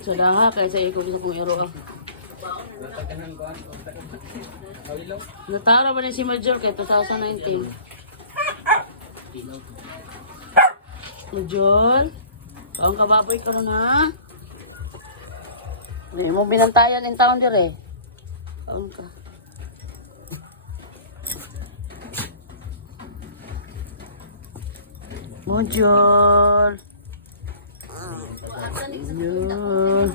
Sa daha kay sa iko bisa kong iro. Natara ba ni si Major kay 2019? Major, kaong kababoy ka ron ha? Hindi mo binantayan in town dire. Kaong ka. Major. Major.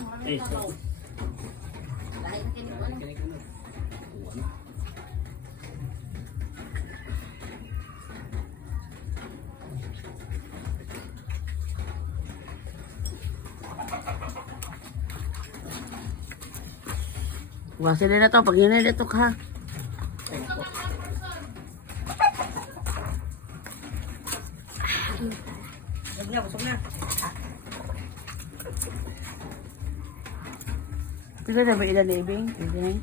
Wasin na to, pag hinay ito ka. Busog na. Tiga na ba ilan na ibing? Okay.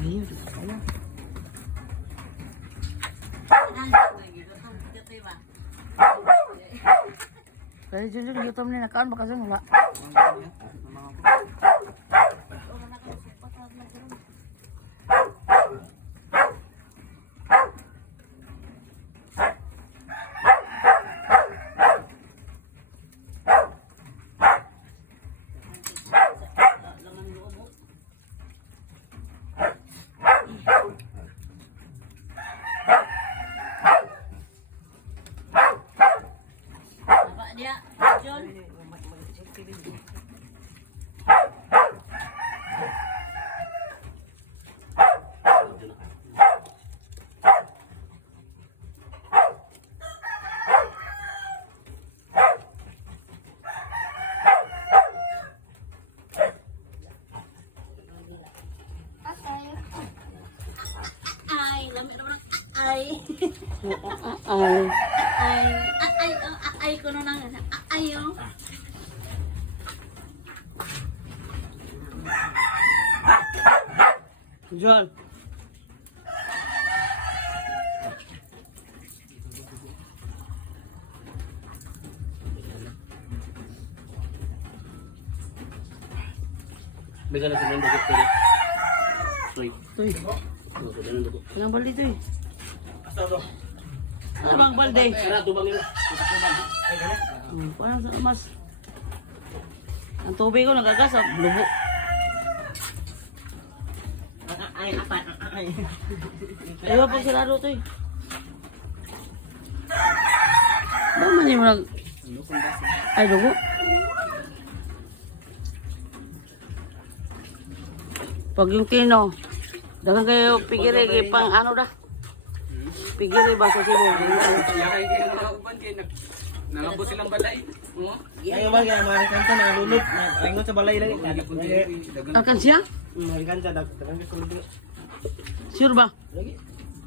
Ayun, ayun. Kaya dyan gutom nila kaan baka saan wala. Ay, kuno nang ayo. John. Bigyan natin ng dugo ko. Tuy. Anong balde tuy? Asa to? Ano bang balde? Ara tubang nila. Parang mas ang tubig ko nagagasap, lubo. Ayaw pag silaro to eh. Bakit man yung nag... Ay, lubo. Pag yung tino, dagang kayo pigiri, pang ano dah. Pigiri ba sa sibo? Nalabo silang balay. Ayo ba kaya mga kanta na lulot, ringot sa balay lagi. Akan siya? Mga kanta dagang sulod. Sure ba? Lagi.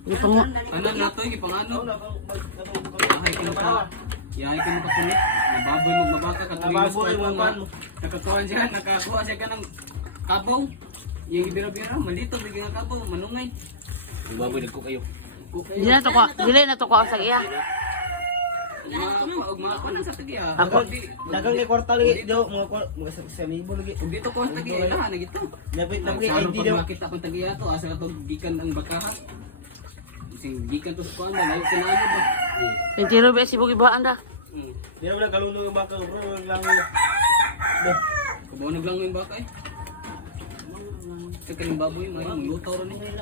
Yung pang... Ano na to, ipangano? Yahay ka mo kapunit. Nababoy mo mabaka katuloy mas ko. Nakakuha siya ka ng kabaw. Yung ibira-bira, malito bigyan ng kabaw, manungay. Nababoy nagko kayo. Dili na to ko sa iya. Mga ano sa tagiya. Dagang kay kwarta lagi do mga sa mibo lagi. Dito ko sa tagiya lahat na gito. Dapat Ano ID pag do. makita ko tagiya to, asa to gikan ang bakaha. Sing gikan to sa kuan na layo kinano ba. Yung tiro ba si Bugi Baan da? Di na kalulong ang baka bro lang. Kabunog lang yung baka eh. Sa kaling baboy, may lutaw rin eh.